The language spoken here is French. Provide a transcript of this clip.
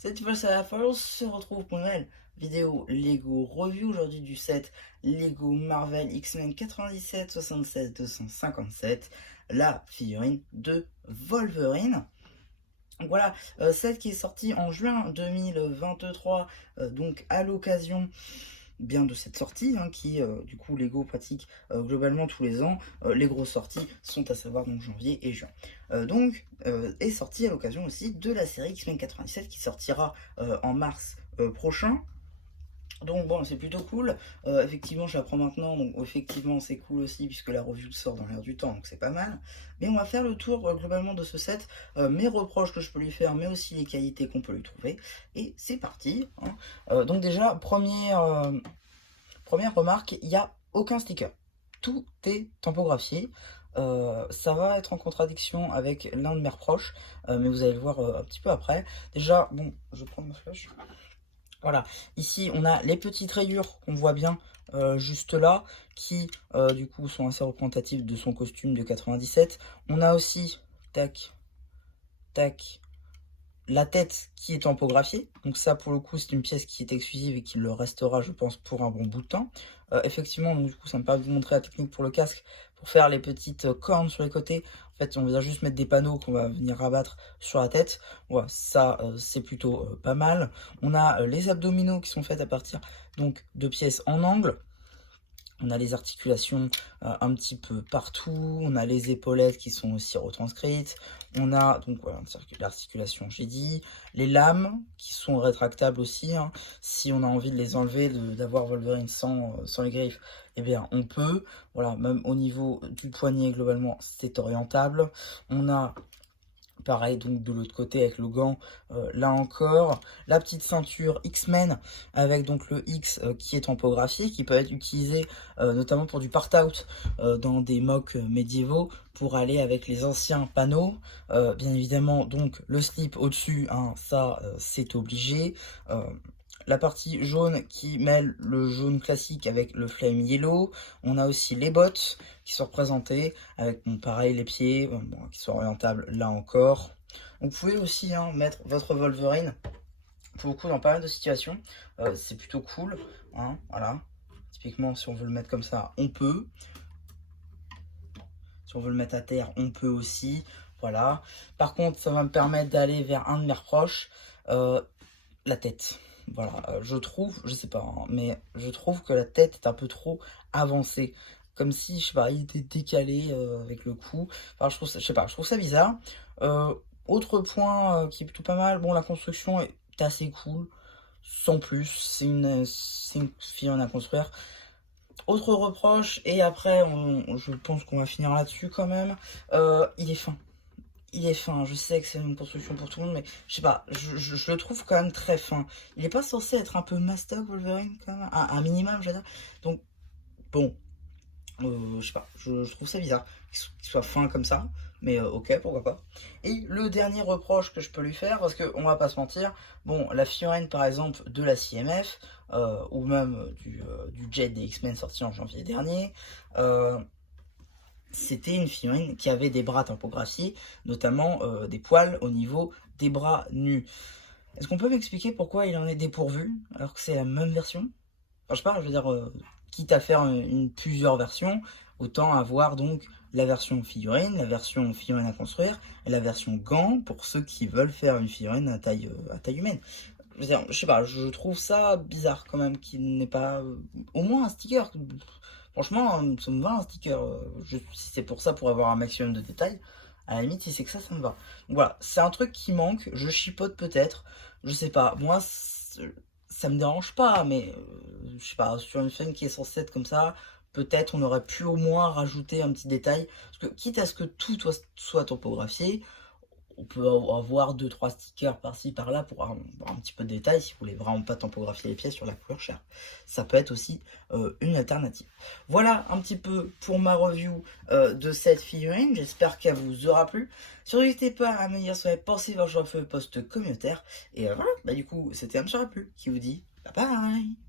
Cette fois, ça va falloir se retrouve pour une nouvelle vidéo Lego review aujourd'hui du set Lego Marvel X-Men 97 76 257, la figurine de Wolverine. Donc voilà, set qui est sorti en juin 2023, donc à l'occasion bien de cette sortie, hein, qui du coup Lego pratique globalement tous les ans. Les grosses sorties sont à savoir donc janvier et juin. Est sorti à l'occasion aussi de la série X-Men 97 qui sortira en mars prochain. Donc bon, c'est plutôt cool. Effectivement, je l'apprends maintenant, donc effectivement, c'est cool aussi puisque la review sort dans l'air du temps, donc c'est pas mal. Mais on va faire le tour globalement de ce set, mes reproches que je peux lui faire, mais aussi les qualités qu'on peut lui trouver. Et c'est parti, hein. Donc déjà, première remarque, il n'y a aucun sticker. Tout est tampographié. Ça va être en contradiction avec l'un de mes reproches, mais vous allez le voir un petit peu après. Déjà, bon, je vais prendre ma flèche. Voilà, ici on a les petites rayures qu'on voit bien juste là, qui du coup sont assez représentatives de son costume de 97. On a aussi, tac, tac, la tête qui est tampographiée. Donc ça pour le coup c'est une pièce qui est exclusive et qui le restera je pense pour un bon bout de temps. Effectivement, donc, du coup ça me permet de vous montrer la technique pour le casque, pour faire les petites cornes sur les côtés. En fait on vient juste mettre des panneaux qu'on va venir rabattre sur la tête. Voilà, ça c'est plutôt pas mal. On a les abdominaux qui sont faits à partir donc de pièces en angle. On a les articulations un petit peu partout, on a les épaulettes qui sont aussi retranscrites, on a donc voilà, l'articulation j'ai dit, les lames qui sont rétractables aussi, hein. Si on a envie de les enlever, d'avoir Wolverine sans les griffes, eh bien on peut, voilà, même au niveau du poignet globalement c'est orientable. On a pareil donc de l'autre côté avec le gant, là encore, la petite ceinture X-Men avec donc le X qui est tampographié, qui peut être utilisé notamment pour du part-out dans des mocks médiévaux pour aller avec les anciens panneaux. Bien évidemment donc le slip au-dessus, hein, ça c'est obligé. La partie jaune qui mêle le jaune classique avec le flame yellow. On a aussi les bottes qui sont représentées avec bon, pareil les pieds bon, qui sont orientables là encore. Donc vous pouvez aussi hein, mettre votre Wolverine pour le coup dans pas mal de situations. C'est plutôt cool, hein, voilà. Typiquement si on veut le mettre comme ça on peut. Si on veut le mettre à terre on peut aussi. Voilà. Par contre ça va me permettre d'aller vers un de mes reproches, la tête. Voilà, je trouve, je sais pas, hein, mais je trouve que la tête est un peu trop avancée. Comme si, je sais pas, il était décalé avec le cou. Enfin, je trouve ça, je sais pas, je trouve ça bizarre. Autre point qui est plutôt pas mal, bon, la construction est assez cool, sans plus, c'est une figurine à construire. Autre reproche, et après, je pense qu'on va finir là-dessus quand même, il est fin. Il est fin, je sais que c'est une construction pour tout le monde, mais je sais pas, je le trouve quand même très fin. Il est pas censé être un peu mastoc Wolverine quand même, un minimum, je veux dire. Donc, bon, je sais pas, je trouve ça bizarre qu'il soit fin comme ça, mais ok, pourquoi pas. Et le dernier reproche que je peux lui faire, parce qu'on va pas se mentir, bon, la figurine par exemple de la CMF, ou même du Jet des X-Men sorti en janvier dernier, c'était une figurine qui avait des bras tampographiés, notamment des poils au niveau des bras nus. Est-ce qu'on peut m'expliquer pourquoi il en est dépourvu, alors que c'est la même version? Enfin, je sais pas, je veux dire, quitte à faire plusieurs versions, autant avoir donc la version figurine à construire, et la version gant pour ceux qui veulent faire une figurine à taille humaine. Je veux dire, je sais pas, je trouve ça bizarre quand même qu'il n'ait pas au moins un sticker. Franchement, ça me va un sticker. Si c'est pour ça, pour avoir un maximum de détails, à la limite, si c'est que ça me va. Donc voilà, c'est un truc qui manque. Je chipote peut-être. Je sais pas. Moi, ça me dérange pas, mais je sais pas, sur une scène qui est censée être comme ça, peut-être on aurait pu au moins rajouter un petit détail. Parce que quitte à ce que tout soit topographié, on peut avoir 2-3 stickers par-ci par-là pour avoir un petit peu de détails si vous voulez vraiment pas tampographier les pièces sur la couleur chère. Ça peut être aussi une alternative. Voilà un petit peu pour ma review de cette figurine. J'espère qu'elle vous aura plu. Surtout n'hésitez pas à me dire ce que vous avez pensé dans le post communautaire. Et voilà, bah du coup c'était un petit peu qui vous dit bye bye.